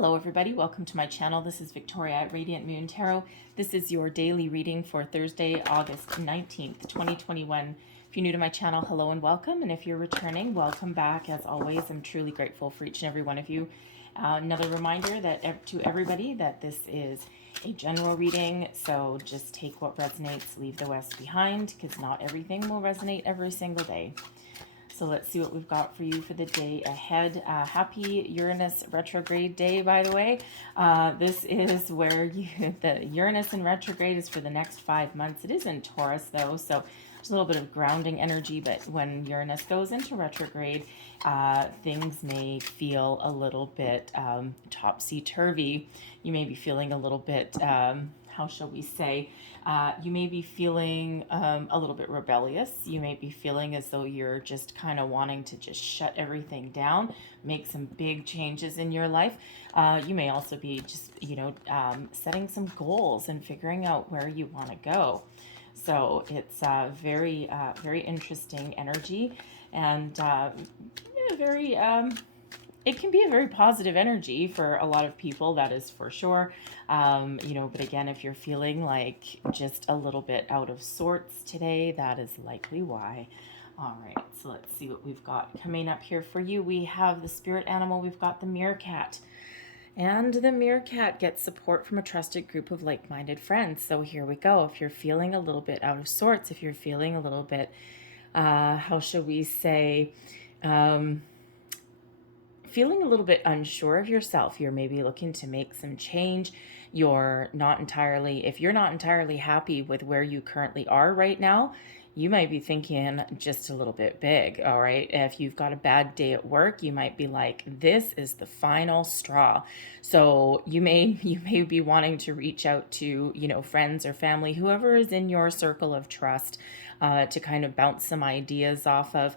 Hello everybody, welcome to my channel. This is Victoria at Radiant Moon Tarot. This is your daily reading for Thursday, August 19th, 2021. If you're new to my channel, hello and welcome. And if you're returning, welcome back. As always, I'm truly grateful for each and every one of you. Another reminder that to everybody that this is a general reading, so just take what resonates, leave the rest behind, because not everything will resonate every single day. So let's see what we've got for you for the day ahead. Happy Uranus retrograde day, by the way. This is where the Uranus in retrograde is for the next 5 months. It is in Taurus, though, so there's a little bit of grounding energy, but when Uranus goes into retrograde, things may feel a little bit topsy-turvy. You may be feeling a little bit, how shall we say, you may be feeling a little bit rebellious. You may be feeling as though you're just kind of wanting to just shut everything down, make some big changes in your life. You may also be just, setting some goals and figuring out where you want to go. So it's very, very interesting energy and very... it can be a very positive energy for a lot of people, that is for sure. But again, if you're feeling like just a little bit out of sorts today, that is likely why. All right, so let's see what we've got coming up here for you. We have the spirit animal, we've got the meerkat. And the meerkat gets support from a trusted group of like-minded friends. So here we go. If you're feeling a little bit out of sorts, if you're feeling a little bit, how shall we say, feeling a little bit unsure of yourself, you're maybe looking to make some change. If you're not entirely happy with where you currently are right now, you might be thinking just a little bit big, all right? If you've got a bad day at work, you might be like, this is the final straw. So you may be wanting to reach out to, friends or family, whoever is in your circle of trust, to kind of bounce some ideas off of,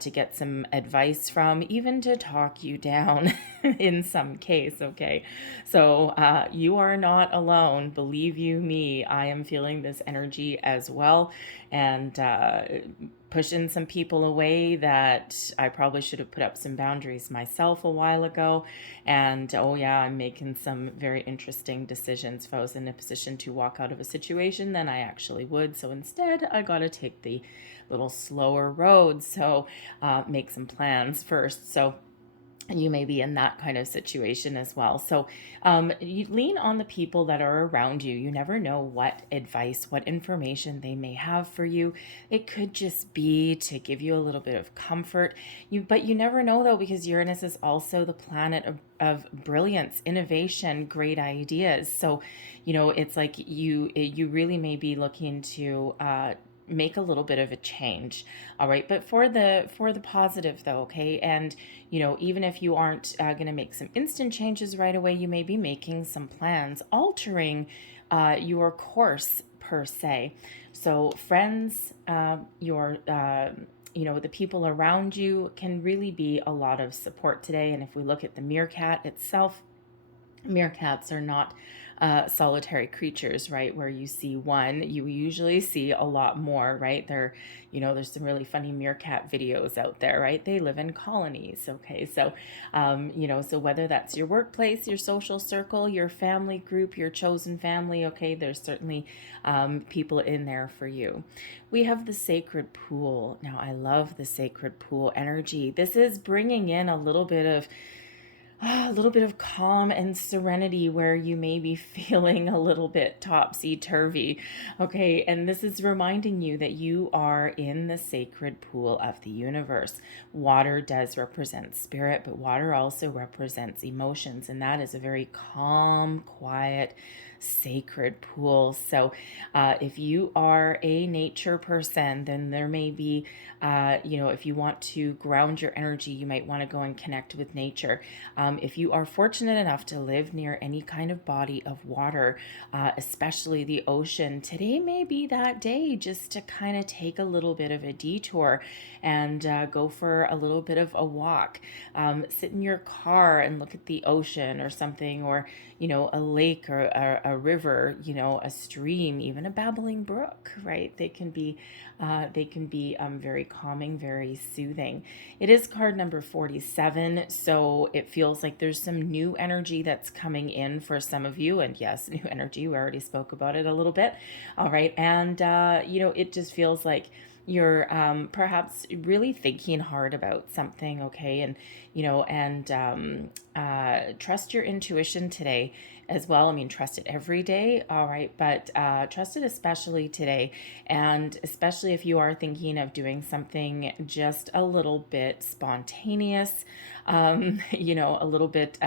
to get some advice from, even to talk you down in some case, okay? So you are not alone. Believe you me, I am feeling this energy as well, and pushing some people away that I probably should have put up some boundaries myself a while ago. And oh yeah, I'm making some very interesting decisions. If I was in a position to walk out of a situation, then I actually would. So instead, I got to take the little slower road. So make some plans first. So you may be in that kind of situation as well. So you lean on the people that are around you. You never know what advice, what information they may have for you. It could just be to give you a little bit of comfort. But you never know, though, because Uranus is also the planet of brilliance, innovation, great ideas. So, it's like you really may be looking to make a little bit of a change. All right, but for the positive, though, okay? And even if you aren't going to make some instant changes right away, you may be making some plans, altering your course per se. So friends, the people around you can really be a lot of support today. And if we look at the meerkat itself, meerkats are not solitary creatures, right? Where you see one, you usually see a lot more, right? There's some really funny meerkat videos out there, right? They live in colonies, okay? So, so whether that's your workplace, your social circle, your family group, your chosen family, okay, there's certainly people in there for you. We have the sacred pool. Now, I love the sacred pool energy. This is bringing in a little bit of calm and serenity where you may be feeling a little bit topsy-turvy, okay? And this is reminding you that you are in the sacred pool of the universe. Water does represent spirit, but water also represents emotions, and that is a very calm, quiet, sacred pool. So if you are a nature person, then there may be, if you want to ground your energy, you might want to go and connect with nature. If you are fortunate enough to live near any kind of body of water, especially the ocean, today may be that day just to kind of take a little bit of a detour and go for a little bit of a walk. Sit in your car and look at the ocean or something, or a lake or a river, you know, a stream, even a babbling brook, right? They can be very calming, very soothing. It is card number 47, so it feels like there's some new energy that's coming in for some of you. And yes, new energy, we already spoke about it a little bit. All right, and you know, it just feels like you're perhaps really thinking hard about something, okay? And you know, and trust your intuition today as well. I mean, trust it every day, all right, but trust it especially today. And especially if you are thinking of doing something just a little bit spontaneous, you know, a little bit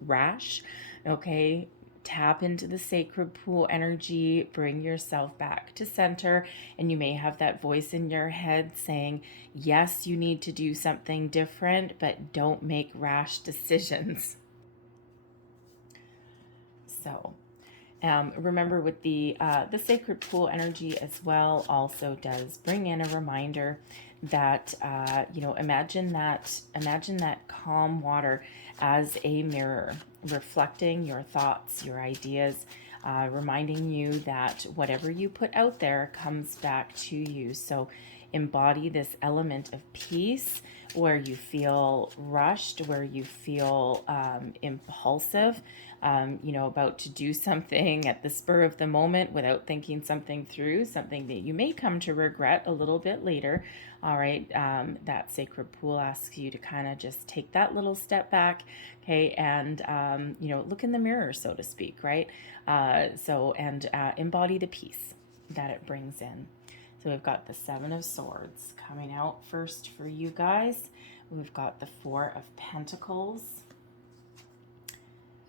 rash, okay? Tap into the sacred pool energy, bring yourself back to center, and you may have that voice in your head saying, yes, you need to do something different, but don't make rash decisions. So, remember with the sacred pool energy as well also does bring in a reminder that you know, imagine that calm water as a mirror, reflecting your thoughts, your ideas, reminding you that whatever you put out there comes back to you. So embody this element of peace where you feel rushed, where you feel impulsive, you know, about to do something at the spur of the moment without thinking something through, something that you may come to regret a little bit later. All right, that sacred pool asks you to kind of just take that little step back, okay, and you know, look in the mirror, so to speak, right? And embody the peace that it brings in. So we've got the Seven of Swords coming out first for you guys. We've got the Four of Pentacles.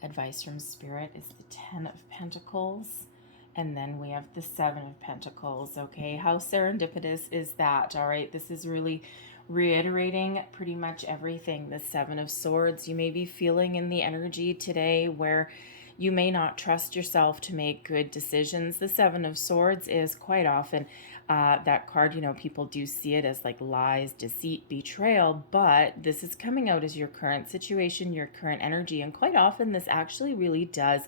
Advice from Spirit is the Ten of Pentacles. And then we have the Seven of Pentacles. Okay, how serendipitous is that? All right, this is really reiterating pretty much everything. The Seven of Swords, you may be feeling in the energy today where you may not trust yourself to make good decisions. The Seven of Swords is quite often that card, you know, people do see it as like lies, deceit, betrayal, but this is coming out as your current situation, your current energy. And quite often this actually really does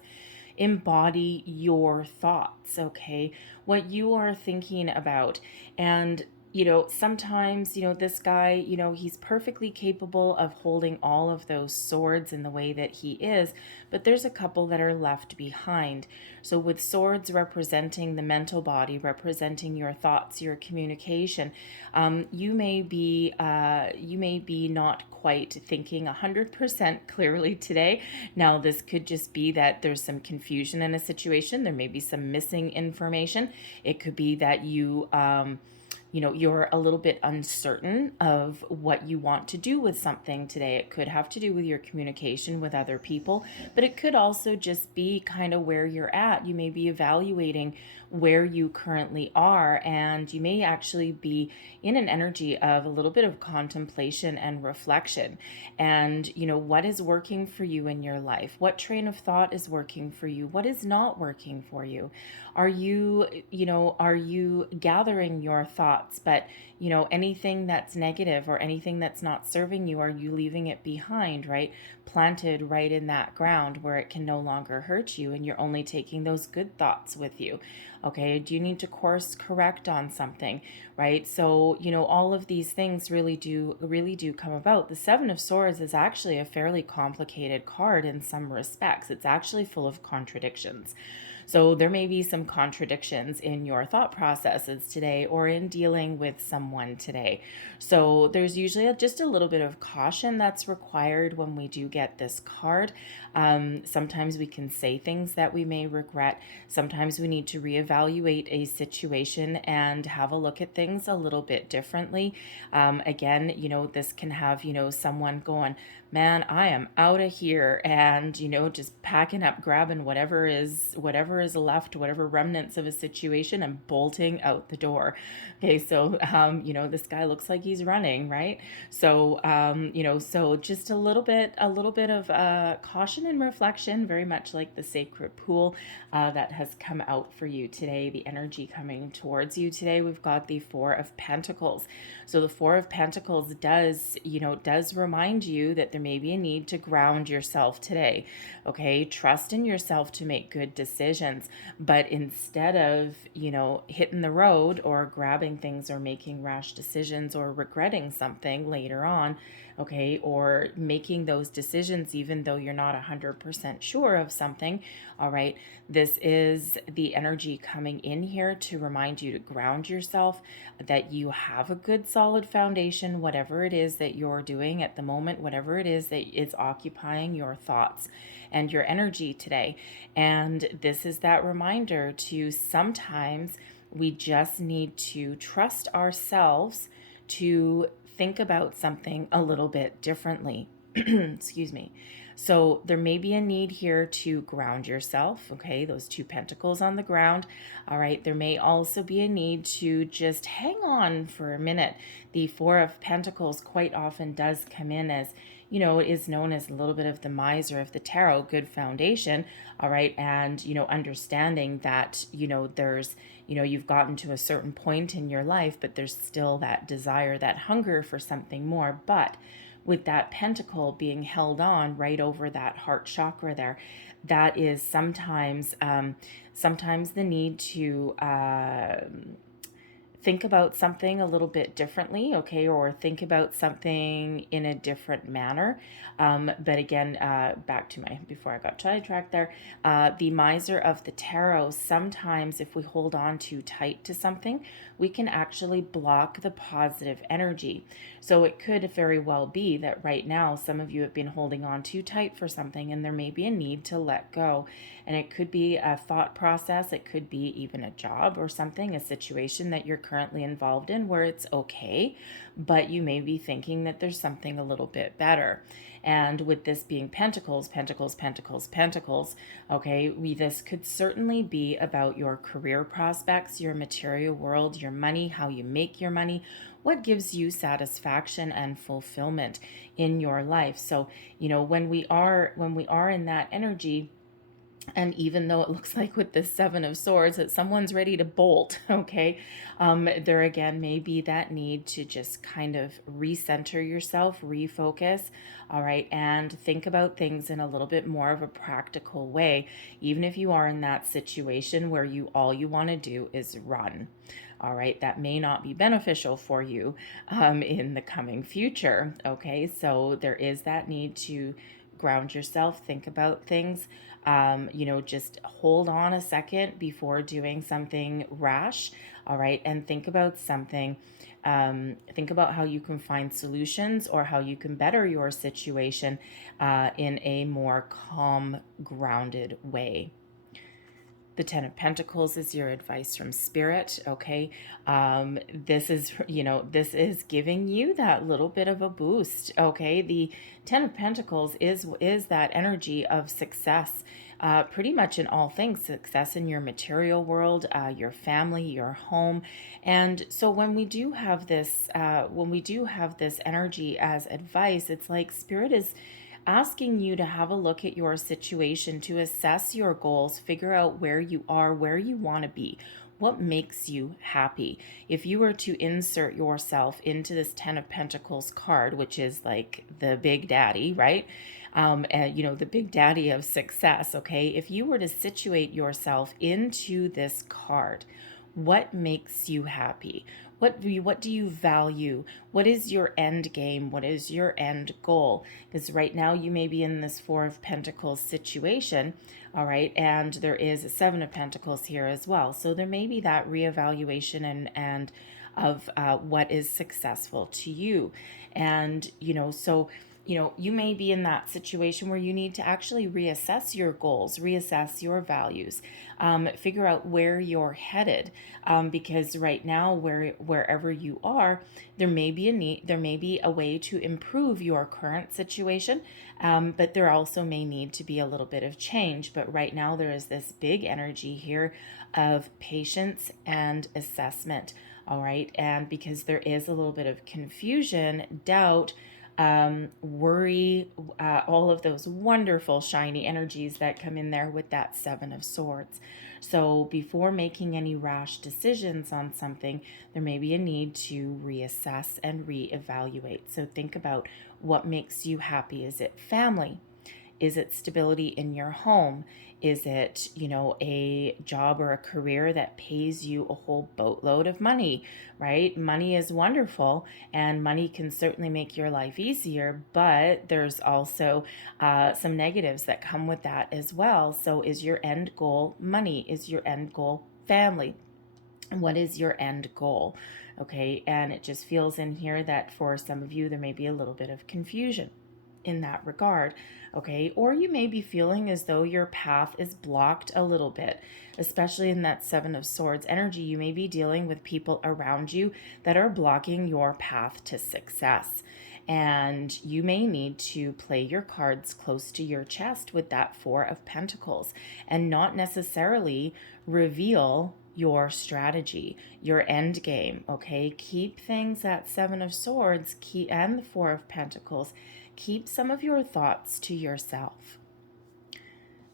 embody your thoughts, okay? What you are thinking about. And you know, sometimes, you know, this guy, you know, he's perfectly capable of holding all of those swords in the way that he is, but there's a couple that are left behind. So with swords representing the mental body, representing your thoughts, your communication, you may be not quite thinking 100% clearly today. Now, this could just be that there's some confusion in a situation. There may be some missing information. It could be that you know, you're a little bit uncertain of what you want to do with something today. It could have to do with your communication with other people, but it could also just be kind of where you're at. You may be evaluating where you currently are, and you may actually be in an energy of a little bit of contemplation and reflection. And, you know, what is working for you in your life? What train of thought is working for you? What is not working for you? Are you gathering your thoughts, but, you know, anything that's negative or anything that's not serving you, are you leaving it behind, right? Planted right in that ground where it can no longer hurt you, and you're only taking those good thoughts with you. Okay, do you need to course correct on something, right? So, you know, all of these things really do come about. The Seven of Swords is actually a fairly complicated card in some respects. It's actually full of contradictions. So there may be some contradictions in your thought processes today or in dealing with someone today. So there's usually just a little bit of caution that's required when we do get this card. Sometimes we can say things that we may regret. Sometimes we need to reevaluate a situation and have a look at things a little bit differently. Again, you know, this can have, you know, someone going, man, I am out of here, and, you know, just packing up, grabbing whatever is left, whatever remnants of a situation, and bolting out the door. Okay, so you know, this guy looks like he's running, right? So you know, so just a little bit little bit of caution and reflection, very much like the sacred pool that has come out for you today, the energy coming towards you today. We've got the Four of Pentacles. So the Four of Pentacles does remind you that there may be a need to ground yourself today. Okay, trust in yourself to make good decisions, but instead of, hitting the road or grabbing things or making rash decisions or regretting something later on, okay, or making those decisions even though you're not 100% sure of something, all right, this is the energy coming in here to remind you to ground yourself, that you have a good solid foundation, whatever it is that you're doing at the moment, whatever it is that is occupying your thoughts and your energy today. And this is that reminder to sometimes we just need to trust ourselves to think about something a little bit differently. Excuse me. So there may be a need here to ground yourself, okay? Those two pentacles on the ground, all right? There may also be a need to just hang on for a minute. The Four of Pentacles quite often does come in as, is known as a little bit of the miser of the tarot, good foundation, all right? And, understanding that, there's, you've gotten to a certain point in your life, but there's still that desire, that hunger for something more. But with that pentacle being held on right over that heart chakra there, that is sometimes the need to think about something a little bit differently, okay, or think about something in a different manner. But again, back to before I got sidetracked there, the miser of the tarot, sometimes if we hold on too tight to something, we can actually block the positive energy. So it could very well be that right now, some of you have been holding on too tight for something and there may be a need to let go. And it could be a thought process. It could be even a job or something, a situation that you're currently involved in where it's okay, but you may be thinking that there's something a little bit better. And with this being pentacles, okay, this could certainly be about your career prospects, your material world, your money, how you make your money, what gives you satisfaction and fulfillment in your life. So, when we are in that energy, and even though it looks like with the Seven of Swords that someone's ready to bolt, okay, there again may be that need to just kind of recenter yourself, refocus, all right, and think about things in a little bit more of a practical way, even if you are in that situation where all you want to do is run. All right, that may not be beneficial for you in the coming future, okay? So there is that need to ground yourself, think about things, just hold on a second before doing something rash, all right, and think about something. Think about how you can find solutions or how you can better your situation in a more calm, grounded way. The Ten of Pentacles is your advice from Spirit, okay? This is giving you that little bit of a boost, okay? The Ten of Pentacles is that energy of success, pretty much in all things, success in your material world, your family, your home. And so when we do have this energy as advice, it's like Spirit is asking you to have a look at your situation, to assess your goals, figure out where you are, where you want to be, what makes you happy. If you were to insert yourself into this Ten of Pentacles card, which is like the big daddy, right? And, the big daddy of success, okay? If you were to situate yourself into this card, what makes you happy? What do you value? What is your end game? What is your end goal? Because right now you may be in this Four of Pentacles situation, all right, and there is a Seven of Pentacles here as well. So there may be that reevaluation and of what is successful to you. And, you may be in that situation where you need to actually reassess your goals, reassess your values, figure out where you're headed, because right now, wherever you are, there may be a way to improve your current situation, but there also may need to be a little bit of change. But right now, there is this big energy here of patience and assessment, all right, and because there is a little bit of confusion, doubt, worry, all of those wonderful shiny energies that come in there with that Seven of Swords. So before making any rash decisions on something, there may be a need to reassess and reevaluate. So think about what makes you happy. Is it family? Is it stability in your home? Is it, a job or a career that pays you a whole boatload of money, right? Money is wonderful and money can certainly make your life easier, but there's also some negatives that come with that as well. So is your end goal money? Is your end goal family? What is your end goal? Okay, and it just feels in here that for some of you, there may be a little bit of confusion in that regard, okay? Or you may be feeling as though your path is blocked a little bit, especially in that Seven of Swords energy. You may be dealing with people around you that are blocking your path to success. And you may need to play your cards close to your chest with that Four of Pentacles and not necessarily reveal your strategy, your end game, okay? Keep things at Seven of Swords and the Four of Pentacles. Keep some of your thoughts to yourself,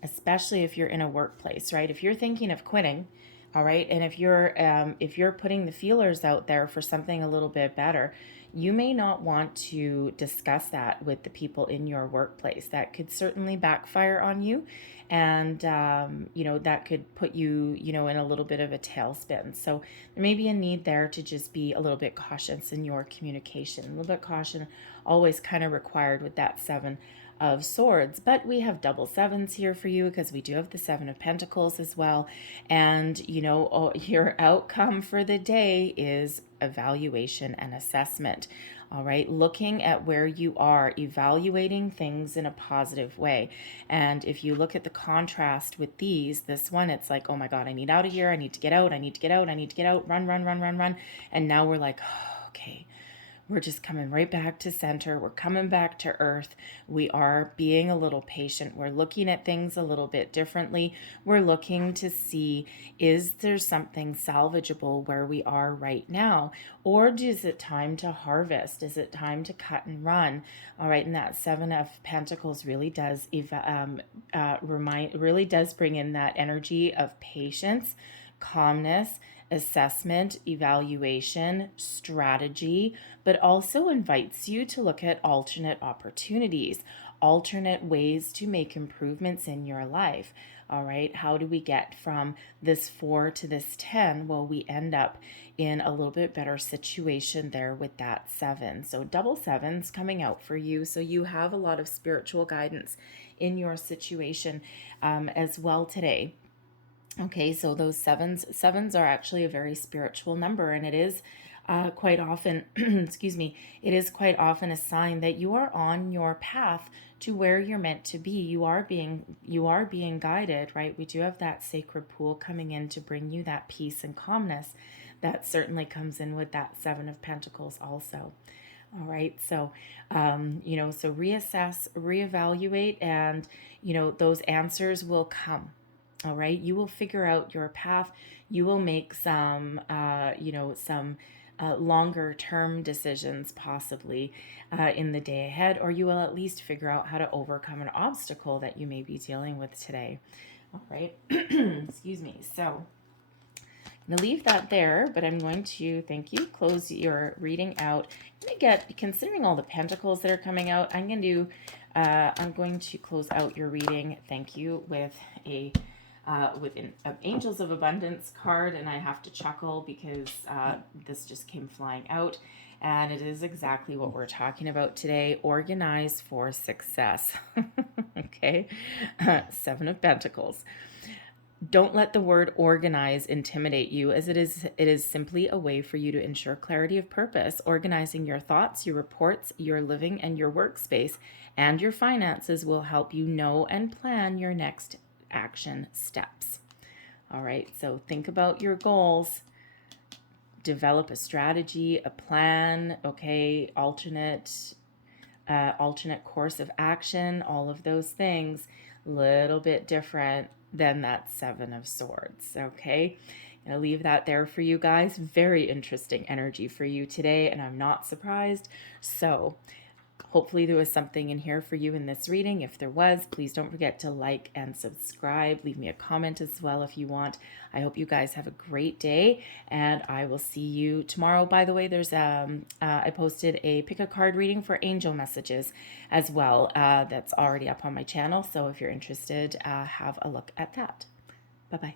especially if you're in a workplace, right? If you're thinking of quitting, all right, and if you're putting the feelers out there for something a little bit better, you may not want to discuss that with the people in your workplace. That could certainly backfire on you, and that could put you, in a little bit of a tailspin. So there may be a need there to just be a little bit cautious in your communication. A little bit caution always kind of required with that Seven of Swords, but we have double sevens here for you because we do have the Seven of Pentacles as well. And your outcome for the day is evaluation and assessment. All right, looking at where you are, evaluating things in a positive way. And if you look at the contrast with this one, it's like, oh my God, I need out of here. I need to get out. I need to get out. I need to get out. Run, run, run, run, run. And now we're like, oh, okay, we're just coming right back to center. We're coming back to earth. We are being a little patient. We're looking at things a little bit differently. We're looking to see, is there something salvageable where we are right now? Or is it time to harvest? Is it time to cut and run? All right, and that Seven of Pentacles really does really does bring in that energy of patience, calmness, assessment, evaluation, strategy, but also invites you to look at alternate opportunities, alternate ways to make improvements in your life. All right, how do we get from this 4 to this 10? Well, we end up in a little bit better situation there with that 7. So double sevens coming out for you. So you have a lot of spiritual guidance in your situation as well today. Okay, so those sevens are actually a very spiritual number, and it is quite often, excuse me, it is quite often a sign that you are on your path to where you're meant to be. You are being guided, right? We do have that sacred pool coming in to bring you that peace and calmness. That certainly comes in with that Seven of Pentacles also. All right, so so reassess, reevaluate, and those answers will come. All right, you will figure out your path. You will make some, longer term decisions possibly in the day ahead, or you will at least figure out how to overcome an obstacle that you may be dealing with today. All right, excuse me. So I'm going to leave that there, but I'm going to, thank you, close your reading out. Considering all the pentacles that are coming out, I'm going to close out your reading, thank you, with an Angels of Abundance card, and I have to chuckle because this just came flying out, and it is exactly what we're talking about today. Organize for success. Okay, Seven of Pentacles. Don't let the word organize intimidate you, as it is simply a way for you to ensure clarity of purpose. Organizing your thoughts, your reports, your living, and your workspace, and your finances will help you know and plan your next action steps. All right, so think about your goals, develop a strategy, a plan, okay, alternate course of action, all of those things, a little bit different than that Seven of Swords, okay? I'm going to leave that there for you guys. Very interesting energy for you today, and I'm not surprised. So Hopefully there was something in here for you in this reading. If there was, please don't forget to like and subscribe. Leave me a comment as well if you want. I hope you guys have a great day, and I will see you tomorrow. By the way, there's I posted a pick a card reading for angel messages as well. That's already up on my channel. So if you're interested, have a look at that. Bye-bye.